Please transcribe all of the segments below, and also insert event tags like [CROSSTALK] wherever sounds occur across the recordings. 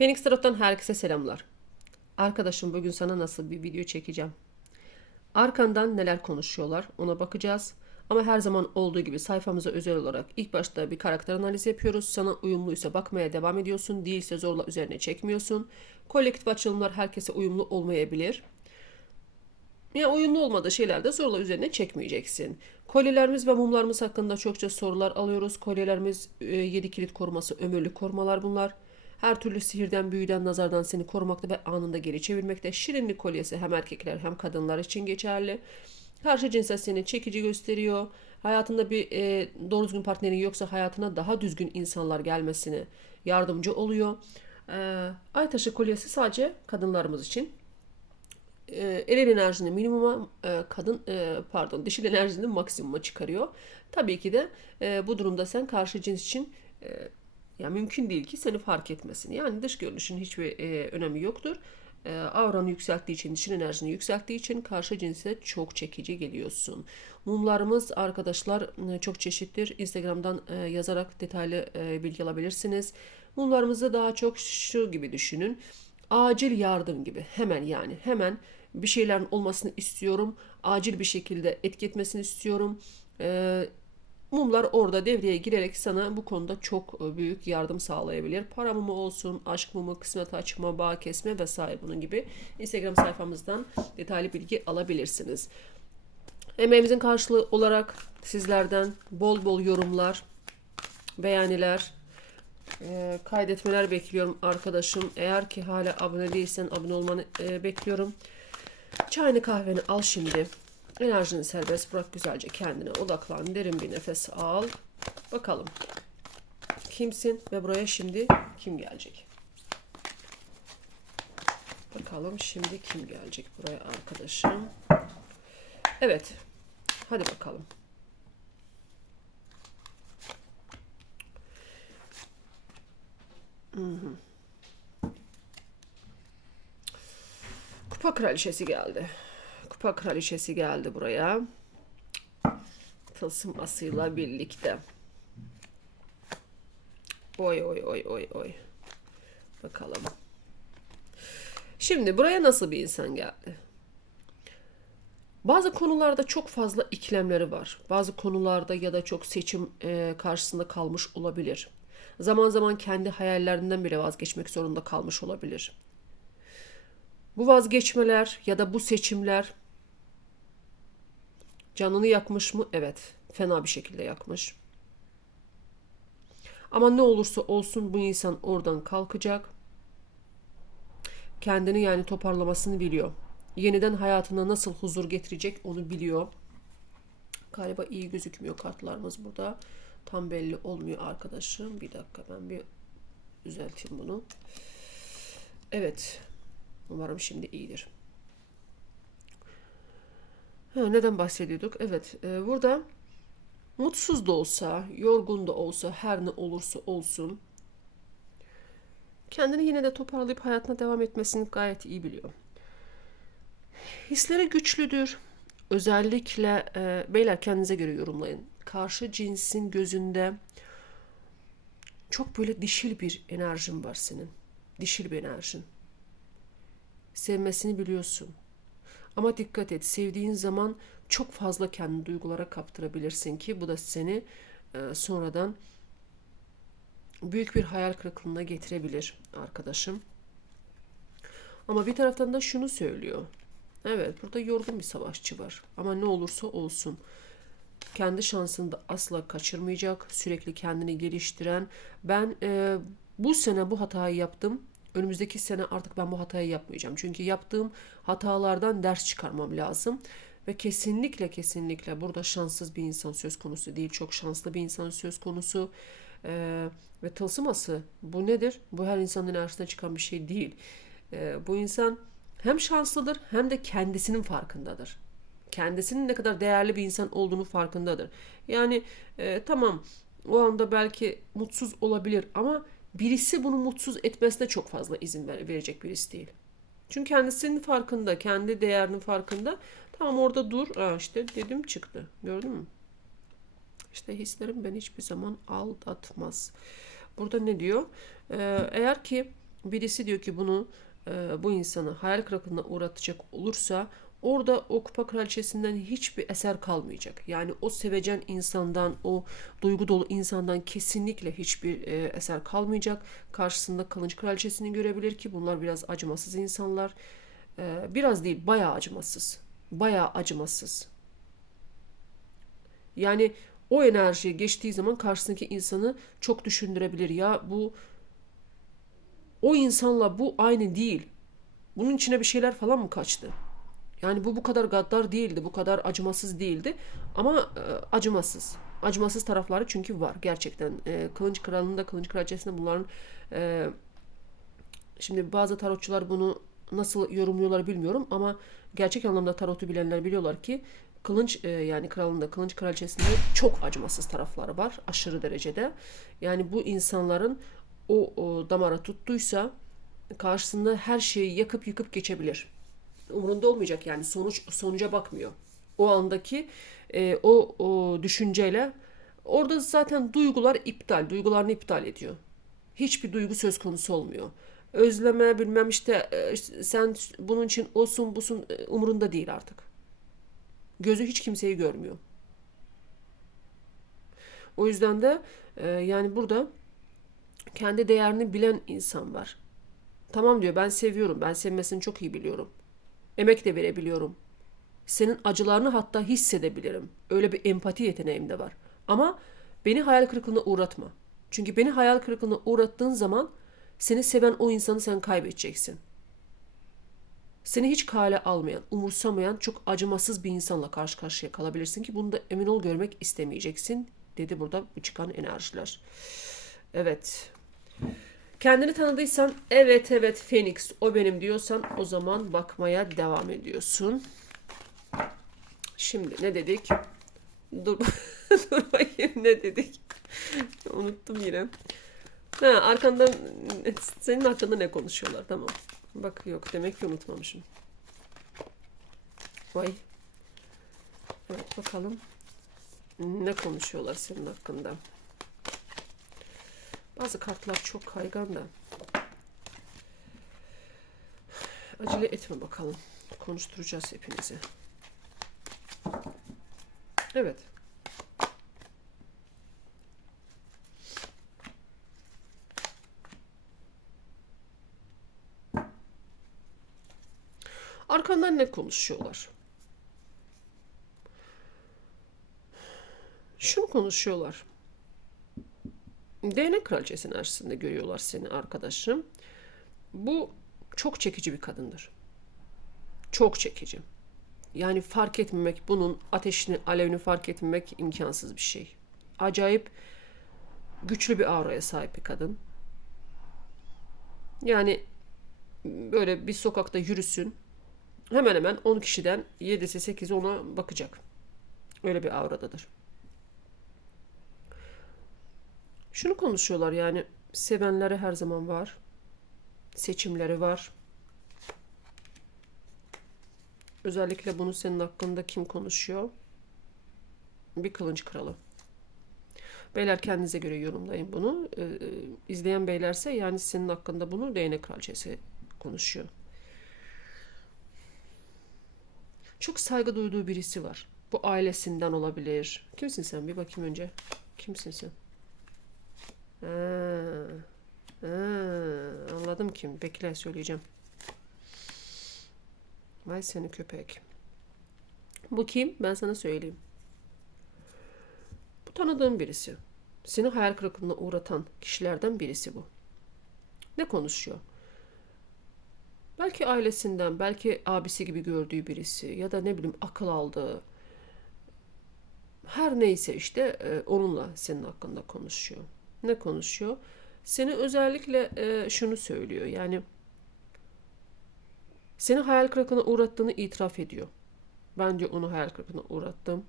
Phoenix Tarot'tan herkese selamlar. Arkadaşım bugün sana nasıl bir video çekeceğim. Arkandan neler konuşuyorlar ona bakacağız. Ama her zaman olduğu gibi sayfamıza özel olarak ilk başta bir karakter analizi yapıyoruz. Sana uyumluysa bakmaya devam ediyorsun. Değilse zorla üzerine çekmiyorsun. Kolektif açılımlar herkese uyumlu olmayabilir. Ya uyumlu olmadığı şeylerde zorla üzerine çekmeyeceksin. Kolyelerimiz ve mumlarımız hakkında çokça sorular alıyoruz. Kolyelerimiz 7 kilit koruması, ömürlük korumalar bunlar. Her türlü sihirden, büyüden, nazardan seni korumakta ve anında geri çevirmekte. Şirinlik kolyesi hem erkekler hem kadınlar için geçerli. Karşı cinsel seni çekici gösteriyor. Hayatında bir e, doğru düzgün partnerin yoksa hayatına daha düzgün insanlar gelmesine yardımcı oluyor. E, ay taşı kolyesi sadece kadınlarımız için. E, eril enerjini minimuma, e, kadın e, pardon dişil enerjini maksimuma çıkarıyor. Tabii ki de e, bu durumda sen karşı cins için e, ya mümkün değil ki seni fark etmesin. Yani dış görünüşün hiçbir e, önemi yoktur. E, auranı yükselttiği için, dişin enerjini yükselttiği için karşı cinse çok çekici geliyorsun. Mumlarımız arkadaşlar e, çok çeşittir. Instagram'dan e, yazarak detaylı e, bilgi alabilirsiniz. Mumlarımızı daha çok şu gibi düşünün. Acil yardım gibi. Hemen yani hemen bir şeylerin olmasını istiyorum. Acil bir şekilde etki etmesini istiyorum. E, Mumlar orada devreye girerek sana bu konuda çok e, büyük yardım sağlayabilir. Para mumu olsun, aşk mumu, kısmet açma, bağ kesme vesaire bunun gibi Instagram sayfamızdan detaylı bilgi alabilirsiniz. Emeğimizin karşılığı olarak sizlerden bol bol yorumlar, beğeniler, e, kaydetmeler bekliyorum arkadaşım. Eğer ki hala abone değilsen abone olmanı e, bekliyorum. Çayını kahveni al şimdi. Enerjini serbest bırak güzelce kendine odaklan. Derin bir nefes al. Bakalım. Kimsin ve buraya şimdi kim gelecek? Bakalım şimdi kim gelecek buraya arkadaşım. Evet. Hadi bakalım. Hı hı. Kupa kraliçesi geldi. Kupa kraliçesi geldi buraya. Tılsım asıyla birlikte. Oy oy oy oy oy. Bakalım. Şimdi buraya nasıl bir insan geldi? Bazı konularda çok fazla ikilemleri var. Bazı konularda ya da çok seçim e, karşısında kalmış olabilir. Zaman zaman kendi hayallerinden bile vazgeçmek zorunda kalmış olabilir. Bu vazgeçmeler ya da bu seçimler canını yakmış mı? Evet. Fena bir şekilde yakmış. Ama ne olursa olsun bu insan oradan kalkacak. Kendini yani toparlamasını biliyor. Yeniden hayatına nasıl huzur getirecek onu biliyor. Galiba iyi gözükmüyor kartlarımız burada. Tam belli olmuyor arkadaşım. Bir dakika ben bir düzelteyim bunu. Evet. Umarım şimdi iyidir. Ha, neden bahsediyorduk? Evet, e, burada mutsuz da olsa, yorgun da olsa, her ne olursa olsun kendini yine de toparlayıp hayatına devam etmesini gayet iyi biliyor. Hisleri güçlüdür. Özellikle e, beyler kendinize göre yorumlayın. Karşı cinsin gözünde çok böyle dişil bir enerjin var senin. Dişil bir enerjin. Sevmesini biliyorsun. Ama dikkat et sevdiğin zaman çok fazla kendini duygulara kaptırabilirsin ki bu da seni e, sonradan büyük bir hayal kırıklığına getirebilir arkadaşım. Ama bir taraftan da şunu söylüyor. Evet burada yorgun bir savaşçı var. Ama ne olursa olsun kendi şansını da asla kaçırmayacak. Sürekli kendini geliştiren. Ben e, bu sene bu hatayı yaptım önümüzdeki sene artık ben bu hatayı yapmayacağım. Çünkü yaptığım hatalardan ders çıkarmam lazım. Ve kesinlikle kesinlikle burada şanssız bir insan söz konusu değil. Çok şanslı bir insan söz konusu. Ee, ve tılsıması bu nedir? Bu her insanın enerjisine çıkan bir şey değil. Ee, bu insan hem şanslıdır hem de kendisinin farkındadır. Kendisinin ne kadar değerli bir insan olduğunu farkındadır. Yani e, tamam o anda belki mutsuz olabilir ama birisi bunu mutsuz etmesine çok fazla izin verecek birisi değil. Çünkü kendisinin farkında, kendi değerinin farkında. Tamam orada dur. Aa işte dedim çıktı. Gördün mü? İşte hislerim ben hiçbir zaman aldatmaz. Burada ne diyor? Ee, eğer ki birisi diyor ki bunu e, bu insanı hayal kırıklığına uğratacak olursa orada o kupa kraliçesinden hiçbir eser kalmayacak. Yani o sevecen insandan, o duygu dolu insandan kesinlikle hiçbir e, eser kalmayacak. Karşısında kılıç kraliçesini görebilir ki bunlar biraz acımasız insanlar. E, biraz değil, bayağı acımasız. Bayağı acımasız. Yani o enerji geçtiği zaman karşısındaki insanı çok düşündürebilir. Ya bu o insanla bu aynı değil. Bunun içine bir şeyler falan mı kaçtı? Yani bu bu kadar gaddar değildi, bu kadar acımasız değildi. Ama e, acımasız. Acımasız tarafları çünkü var gerçekten. E, Kılınç Kralı'nda, Kılınç Kraliçesi'nde bunların e, şimdi bazı tarotçular bunu nasıl yorumluyorlar bilmiyorum ama gerçek anlamda tarotu bilenler biliyorlar ki Kılınç e, yani kralında, Kılınç Kraliçesi'nde çok acımasız tarafları var aşırı derecede. Yani bu insanların o, o damara tuttuysa karşısında her şeyi yakıp yıkıp geçebilir. Umurunda olmayacak yani sonuç sonuca bakmıyor. O andaki e, o, o düşünceyle orada zaten duygular iptal, duygularını iptal ediyor. Hiçbir duygu söz konusu olmuyor. Özleme bilmem işte e, sen bunun için olsun busun e, umurunda değil artık. Gözü hiç kimseyi görmüyor. O yüzden de e, yani burada kendi değerini bilen insan var. Tamam diyor ben seviyorum. Ben sevmesini çok iyi biliyorum. Emek de verebiliyorum. Senin acılarını hatta hissedebilirim. Öyle bir empati yeteneğim de var. Ama beni hayal kırıklığına uğratma. Çünkü beni hayal kırıklığına uğrattığın zaman seni seven o insanı sen kaybedeceksin. Seni hiç kale almayan, umursamayan çok acımasız bir insanla karşı karşıya kalabilirsin ki bunu da emin ol görmek istemeyeceksin dedi burada bu çıkan enerjiler. Evet. Kendini tanıdıysan evet evet Phoenix o benim diyorsan o zaman bakmaya devam ediyorsun. Şimdi ne dedik? Dur, [LAUGHS] dur bakayım ne dedik? Unuttum yine. Ha, arkandan senin hakkında ne konuşuyorlar tamam. Bak yok demek ki unutmamışım. Vay. Evet bakalım. Ne konuşuyorlar senin hakkında? Bazı kartlar çok kaygan da. Acele etme bakalım. Konuşturacağız hepinizi. Evet. Arkandan ne konuşuyorlar? Şunu konuşuyorlar. DNA kraliçesi enerjisinde görüyorlar seni arkadaşım. Bu çok çekici bir kadındır. Çok çekici. Yani fark etmemek, bunun ateşini, alevini fark etmemek imkansız bir şey. Acayip güçlü bir auraya sahip bir kadın. Yani böyle bir sokakta yürüsün. Hemen hemen 10 kişiden 7'si 8'i ona bakacak. Öyle bir auradadır. Şunu konuşuyorlar yani sevenleri her zaman var. Seçimleri var. Özellikle bunu senin hakkında kim konuşuyor? Bir kılınç kralı. Beyler kendinize göre yorumlayın bunu. Ee, izleyen beylerse yani senin hakkında bunu değnek kraliçesi konuşuyor. Çok saygı duyduğu birisi var. Bu ailesinden olabilir. Kimsin sen? Bir bakayım önce. Kimsin sen? Ha, ha, anladım kim. Bekle söyleyeceğim. Vay seni köpek. Bu kim? Ben sana söyleyeyim. Bu tanıdığım birisi. Seni hayal kırıklığına uğratan kişilerden birisi bu. Ne konuşuyor? Belki ailesinden, belki abisi gibi gördüğü birisi ya da ne bileyim akıl aldığı. Her neyse işte e, onunla senin hakkında konuşuyor. Ne konuşuyor? Seni özellikle e, şunu söylüyor. Yani seni hayal kırıklığına uğrattığını itiraf ediyor. Ben diyor onu hayal kırıklığına uğrattım.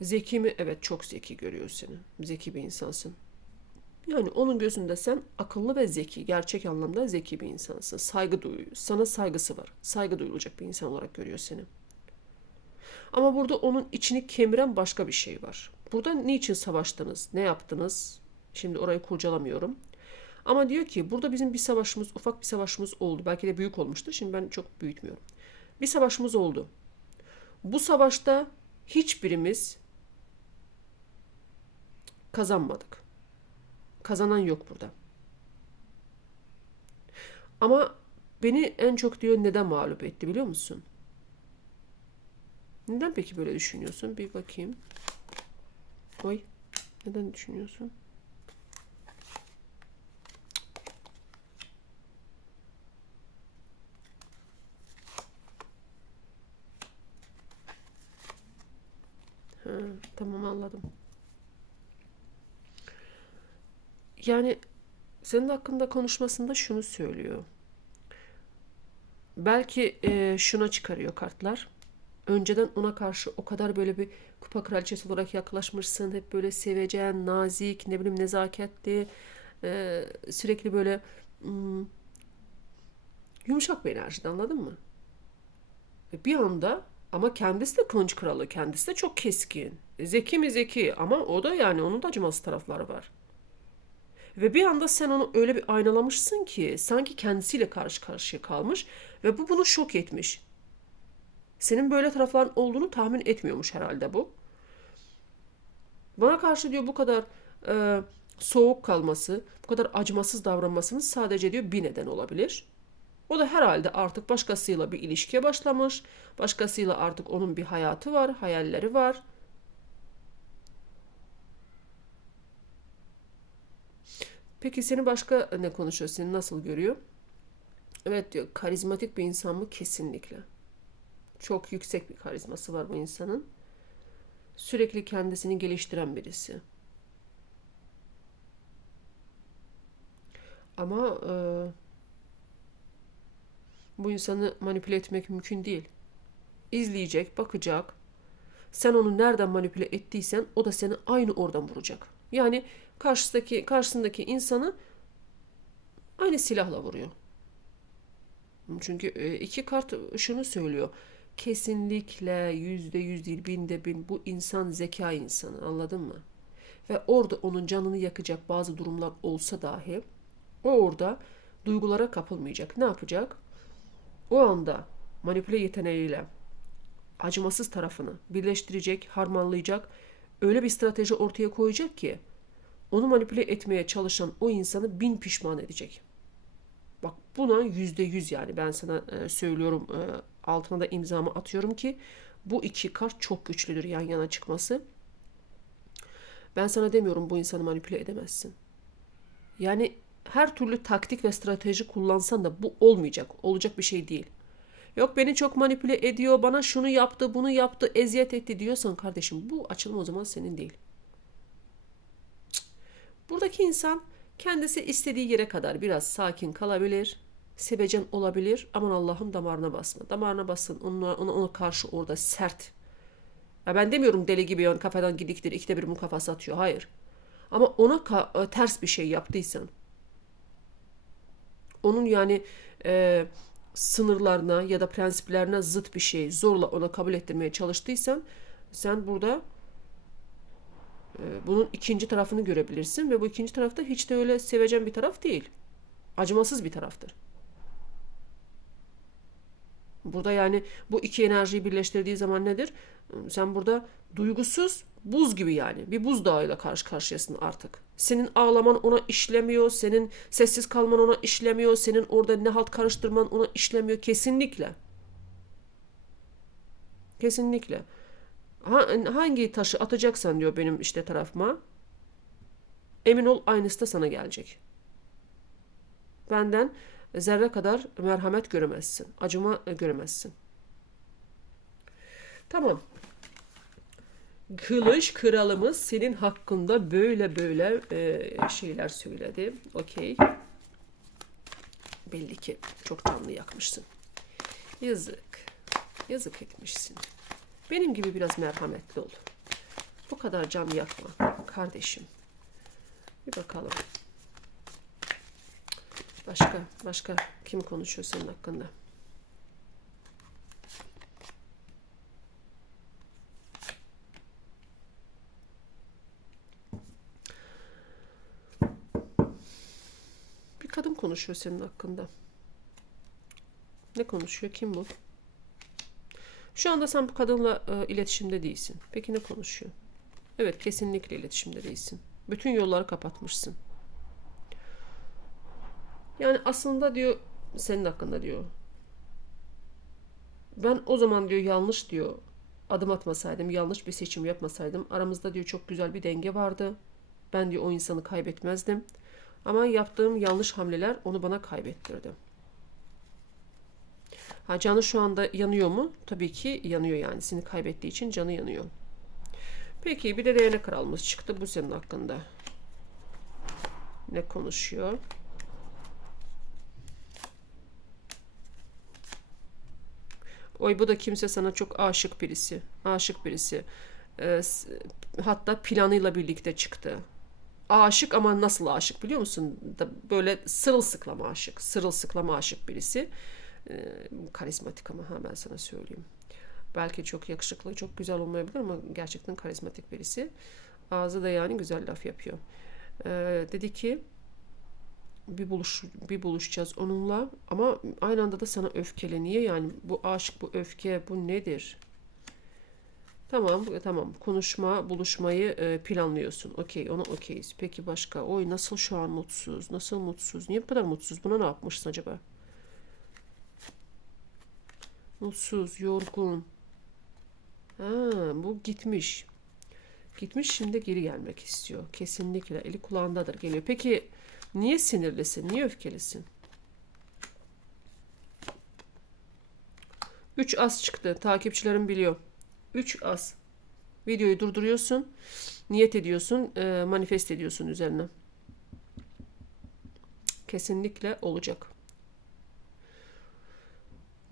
Zeki mi? Evet çok zeki görüyor seni. Zeki bir insansın. Yani onun gözünde sen akıllı ve zeki, gerçek anlamda zeki bir insansın. Saygı duyuyor. Sana saygısı var. Saygı duyulacak bir insan olarak görüyor seni. Ama burada onun içini kemiren başka bir şey var. Burada niçin savaştınız? Ne yaptınız? Şimdi orayı kurcalamıyorum. Ama diyor ki burada bizim bir savaşımız, ufak bir savaşımız oldu. Belki de büyük olmuştu. Şimdi ben çok büyütmüyorum. Bir savaşımız oldu. Bu savaşta hiçbirimiz kazanmadık. Kazanan yok burada. Ama beni en çok diyor neden mağlup etti biliyor musun? Neden peki böyle düşünüyorsun? Bir bakayım. Oy. Neden düşünüyorsun? Ha, tamam anladım. Yani senin hakkında konuşmasında şunu söylüyor. Belki e, şuna çıkarıyor kartlar. Önceden ona karşı o kadar böyle bir kupa kraliçesi olarak yaklaşmışsın. Hep böyle sevecen, nazik, ne bileyim nezaketli, e, sürekli böyle hmm, yumuşak bir enerjide anladın mı? Ve bir anda ama kendisi de kılıç kralı, kendisi de çok keskin. Zeki mi zeki ama o da yani onun da acımasız tarafları var. Ve bir anda sen onu öyle bir aynalamışsın ki sanki kendisiyle karşı karşıya kalmış ve bu bunu şok etmiş. Senin böyle tarafların olduğunu tahmin etmiyormuş herhalde bu. Bana karşı diyor bu kadar e, soğuk kalması, bu kadar acımasız davranmasının sadece diyor bir neden olabilir. O da herhalde artık başkasıyla bir ilişkiye başlamış. Başkasıyla artık onun bir hayatı var, hayalleri var. Peki seni başka ne konuşuyor? Seni nasıl görüyor? Evet diyor, karizmatik bir insan mı? Kesinlikle. Çok yüksek bir karizması var bu insanın. Sürekli kendisini geliştiren birisi. Ama e, bu insanı manipüle etmek mümkün değil. İzleyecek, bakacak. Sen onu nereden manipüle ettiysen o da seni aynı oradan vuracak. Yani karşısındaki karşısındaki insanı aynı silahla vuruyor. Çünkü e, iki kart şunu söylüyor. Kesinlikle yüzde yüz değil, binde bin bu insan zeka insanı anladın mı? Ve orada onun canını yakacak bazı durumlar olsa dahi o orada duygulara kapılmayacak. Ne yapacak? O anda manipüle yeteneğiyle acımasız tarafını birleştirecek, harmanlayacak, öyle bir strateji ortaya koyacak ki onu manipüle etmeye çalışan o insanı bin pişman edecek. Bak buna yüzde yüz yani ben sana e, söylüyorum e, altına da imzamı atıyorum ki bu iki kart çok güçlüdür yan yana çıkması. Ben sana demiyorum bu insanı manipüle edemezsin. Yani her türlü taktik ve strateji kullansan da bu olmayacak. Olacak bir şey değil. Yok beni çok manipüle ediyor, bana şunu yaptı, bunu yaptı, eziyet etti diyorsan kardeşim bu açılım o zaman senin değil. Buradaki insan kendisi istediği yere kadar biraz sakin kalabilir, sevecen olabilir. Aman Allah'ım damarına basma. Damarına basın. Ona, ona, ona karşı orada sert. Ya ben demiyorum deli gibi yani kafadan gidiktir, ikide bir kafası atıyor. Hayır. Ama ona ka- ters bir şey yaptıysan, onun yani e, sınırlarına ya da prensiplerine zıt bir şey zorla ona kabul ettirmeye çalıştıysan sen burada e, bunun ikinci tarafını görebilirsin ve bu ikinci tarafta hiç de öyle sevecen bir taraf değil. Acımasız bir taraftır. Burada yani bu iki enerjiyi birleştirdiği zaman nedir? Sen burada duygusuz buz gibi yani bir buzdağıyla karşı karşıyasın artık. Senin ağlaman ona işlemiyor, senin sessiz kalman ona işlemiyor, senin orada ne halt karıştırman ona işlemiyor kesinlikle. Kesinlikle. Hangi taşı atacaksan diyor benim işte tarafıma. Emin ol aynısı da sana gelecek. Benden zerre kadar merhamet göremezsin. Acıma göremezsin. Tamam. Kılıç kralımız senin hakkında böyle böyle e, şeyler söyledi. Okey. Belli ki çok canlı yakmışsın. Yazık. Yazık etmişsin. Benim gibi biraz merhametli ol. Bu kadar can yakma kardeşim. Bir bakalım. Başka, başka kim konuşuyor senin hakkında? kadın konuşuyor senin hakkında. Ne konuşuyor? Kim bu? Şu anda sen bu kadınla e, iletişimde değilsin. Peki ne konuşuyor? Evet kesinlikle iletişimde değilsin. Bütün yolları kapatmışsın. Yani aslında diyor senin hakkında diyor. Ben o zaman diyor yanlış diyor adım atmasaydım, yanlış bir seçim yapmasaydım aramızda diyor çok güzel bir denge vardı. Ben diyor o insanı kaybetmezdim. Ama yaptığım yanlış hamleler onu bana kaybettirdi. Ha canı şu anda yanıyor mu? Tabii ki yanıyor yani. Seni kaybettiği için canı yanıyor. Peki bir de değnek kralımız çıktı. Bu senin hakkında. Ne konuşuyor? Oy bu da kimse sana çok aşık birisi. Aşık birisi. Ee, hatta planıyla birlikte çıktı. Aşık ama nasıl aşık biliyor musun? Da böyle sırılsıklam aşık. Sırılsıklam aşık birisi. Ee, karizmatik ama ha ben sana söyleyeyim. Belki çok yakışıklı, çok güzel olmayabilir ama gerçekten karizmatik birisi. Ağzı da yani güzel laf yapıyor. Ee, dedi ki bir buluş bir buluşacağız onunla ama aynı anda da sana öfkeleniyor yani bu aşk bu öfke bu nedir? Tamam tamam konuşma buluşmayı e, planlıyorsun. Okey ona okeyiz. Peki başka? Oy nasıl şu an mutsuz? Nasıl mutsuz? Niye bu kadar mutsuz? Buna ne yapmışsın acaba? Mutsuz, yorgun. Ha, bu gitmiş. Gitmiş şimdi geri gelmek istiyor. Kesinlikle eli kulağındadır geliyor. Peki Niye sinirlisin? Niye öfkelisin? Üç az çıktı. Takipçilerim biliyor. Üç az. Videoyu durduruyorsun. Niyet ediyorsun. E, manifest ediyorsun üzerine. Kesinlikle olacak.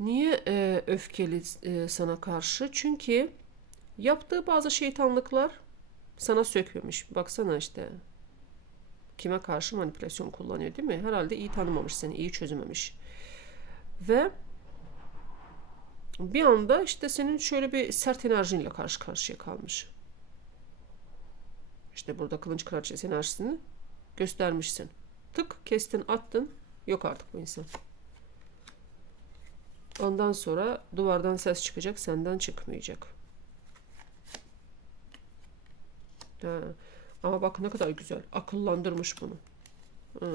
Niye e, öfkeli e, sana karşı? Çünkü yaptığı bazı şeytanlıklar sana sökmemiş. Baksana işte kime karşı manipülasyon kullanıyor değil mi? Herhalde iyi tanımamış seni, iyi çözememiş. Ve bir anda işte senin şöyle bir sert enerjinle karşı karşıya kalmış. İşte burada kılınç kraliçesi enerjisini göstermişsin. Tık kestin attın yok artık bu insan. Ondan sonra duvardan ses çıkacak senden çıkmayacak. Ha. Ama bak ne kadar güzel. Akıllandırmış bunu. Ha.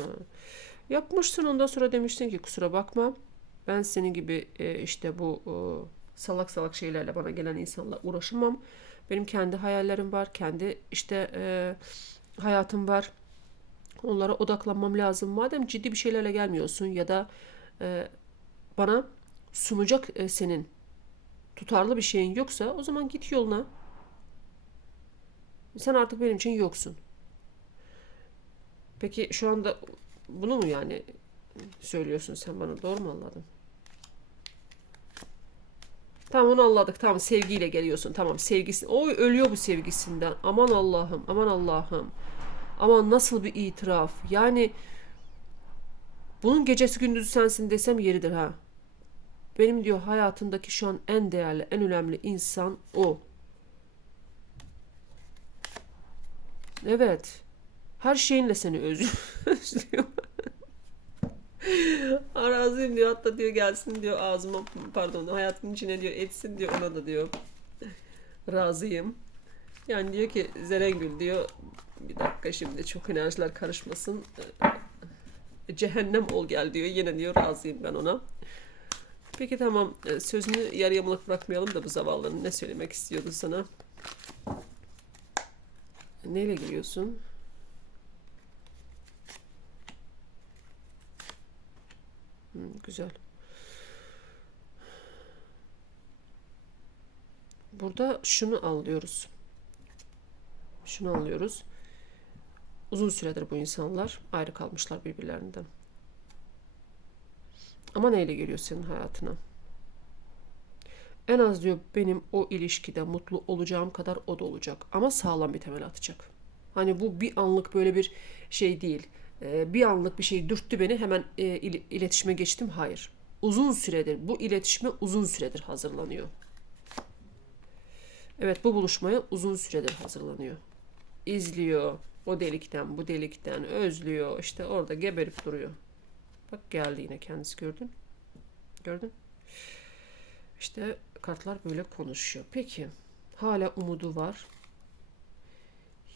Yapmışsın ondan sonra demiştin ki kusura bakma. Ben senin gibi e, işte bu e, salak salak şeylerle bana gelen insanla uğraşamam. Benim kendi hayallerim var. Kendi işte e, hayatım var. Onlara odaklanmam lazım. Madem ciddi bir şeylerle gelmiyorsun ya da e, bana sunacak e, senin tutarlı bir şeyin yoksa o zaman git yoluna. Sen artık benim için yoksun. Peki şu anda bunu mu yani söylüyorsun sen bana doğru mu anladın? Tamam onu anladık. Tamam sevgiyle geliyorsun. Tamam sevgisi. O ölüyor bu sevgisinden. Aman Allah'ım. Aman Allah'ım. Aman nasıl bir itiraf. Yani bunun gecesi gündüzü sensin desem yeridir ha. Benim diyor hayatındaki şu an en değerli, en önemli insan o. Evet. Her şeyinle seni [LAUGHS] özlüyor. Araziyim diyor hatta diyor gelsin diyor ağzıma pardon hayatın içine diyor etsin diyor ona da diyor razıyım. Yani diyor ki Zerengül diyor bir dakika şimdi çok enerjiler karışmasın cehennem ol gel diyor yine diyor razıyım ben ona. Peki tamam sözünü yarı yamalak bırakmayalım da bu zavallının ne söylemek istiyordu sana? Neyle giriyorsun? Hmm, güzel. Burada şunu anlıyoruz. Şunu anlıyoruz. Uzun süredir bu insanlar ayrı kalmışlar birbirlerinden. Ama neyle geliyor senin hayatına? En az diyor benim o ilişkide mutlu olacağım kadar o da olacak. Ama sağlam bir temel atacak. Hani bu bir anlık böyle bir şey değil. Ee, bir anlık bir şey dürttü beni hemen e, iletişime geçtim. Hayır. Uzun süredir bu iletişime uzun süredir hazırlanıyor. Evet bu buluşmaya uzun süredir hazırlanıyor. İzliyor o delikten bu delikten özlüyor işte orada geberip duruyor. Bak geldi yine kendisi gördün. Gördün. İşte kartlar böyle konuşuyor. Peki hala umudu var.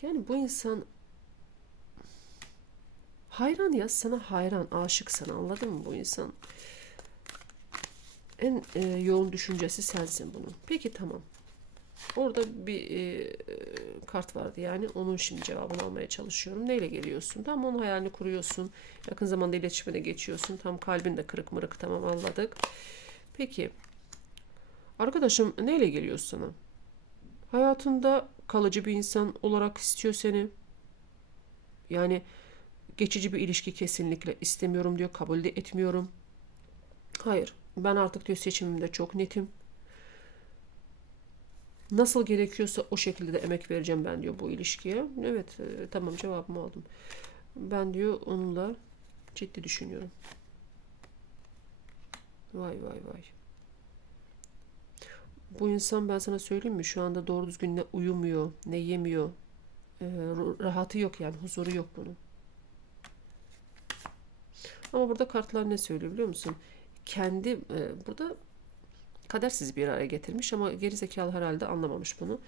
Yani bu insan hayran ya sana hayran, aşık sana anladın mı bu insan? En e, yoğun düşüncesi sensin bunun. Peki tamam. Orada bir e, kart vardı yani onun şimdi cevabını almaya çalışıyorum. Neyle geliyorsun? Tam onun hayalini kuruyorsun. Yakın zamanda iletişime de geçiyorsun. Tam kalbin de kırık mırık tamam anladık. Peki arkadaşım neyle geliyorsun sana? Hayatında kalıcı bir insan olarak istiyor seni. Yani geçici bir ilişki kesinlikle istemiyorum diyor. Kabul de etmiyorum. Hayır. Ben artık diyor seçimimde çok netim. Nasıl gerekiyorsa o şekilde de emek vereceğim ben diyor bu ilişkiye. Evet e, tamam cevabımı aldım. Ben diyor onunla ciddi düşünüyorum. Vay vay vay. Bu insan ben sana söyleyeyim mi? Şu anda doğru düzgün ne uyumuyor, ne yemiyor. E, rahatı yok yani, huzuru yok bunun. Ama burada kartlar ne söylüyor biliyor musun? Kendi e, burada kader sizi bir araya getirmiş ama gerizekalı herhalde anlamamış bunu.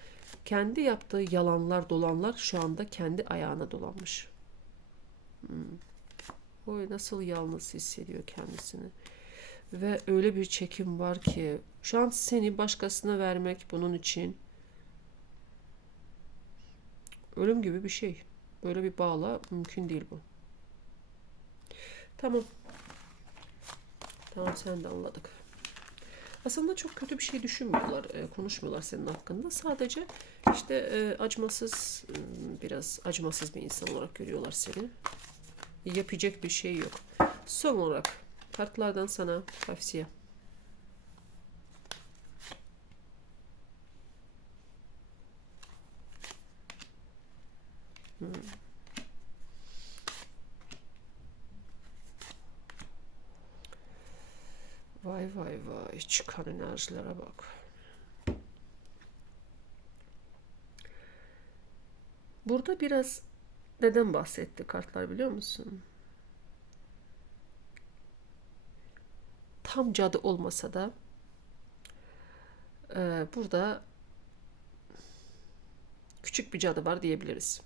Kendi yaptığı yalanlar, dolanlar şu anda kendi ayağına dolanmış. Hmm. Oy nasıl yalnız hissediyor kendisini. Ve öyle bir çekim var ki şu an seni başkasına vermek bunun için ölüm gibi bir şey. Böyle bir bağla mümkün değil bu. Tamam. Tamam sen de anladık. Aslında çok kötü bir şey düşünmüyorlar, e, konuşmuyorlar senin hakkında. Sadece işte e, acımasız, e, biraz acımasız bir insan olarak görüyorlar seni. Yapacak bir şey yok. Son olarak kartlardan sana tavsiye. Hmm. Vay vay vay çıkan enerjilere bak. Burada biraz neden bahsetti kartlar biliyor musun? Tam cadı olmasa da e, burada küçük bir cadı var diyebiliriz.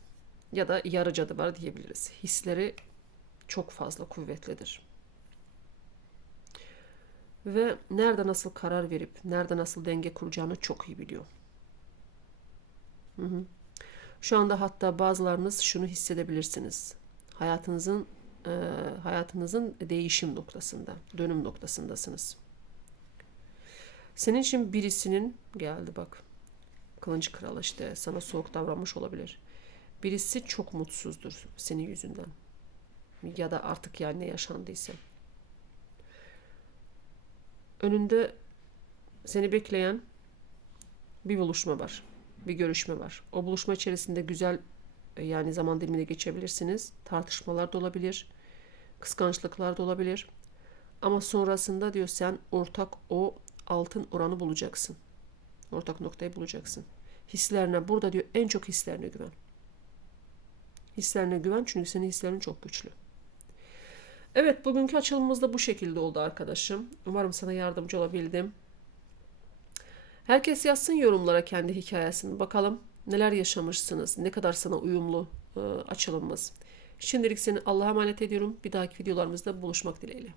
Ya da yarı cadı var diyebiliriz. Hisleri çok fazla kuvvetlidir ve nerede nasıl karar verip nerede nasıl denge kuracağını çok iyi biliyor. Hı hı. Şu anda hatta bazılarınız şunu hissedebilirsiniz. Hayatınızın e, hayatınızın değişim noktasında, dönüm noktasındasınız. Senin için birisinin geldi bak. Kılıncı kralı işte sana soğuk davranmış olabilir. Birisi çok mutsuzdur senin yüzünden. Ya da artık yani ne yaşandıysa önünde seni bekleyen bir buluşma var. Bir görüşme var. O buluşma içerisinde güzel e, yani zaman diliminde geçebilirsiniz. Tartışmalar da olabilir. Kıskançlıklar da olabilir. Ama sonrasında diyor sen ortak o altın oranı bulacaksın. Ortak noktayı bulacaksın. Hislerine burada diyor en çok hislerine güven. Hislerine güven çünkü senin hislerin çok güçlü. Evet bugünkü açılımımız da bu şekilde oldu arkadaşım. Umarım sana yardımcı olabildim. Herkes yazsın yorumlara kendi hikayesini. Bakalım neler yaşamışsınız, ne kadar sana uyumlu e, açılımımız. Şimdilik seni Allah'a emanet ediyorum. Bir dahaki videolarımızda buluşmak dileğiyle.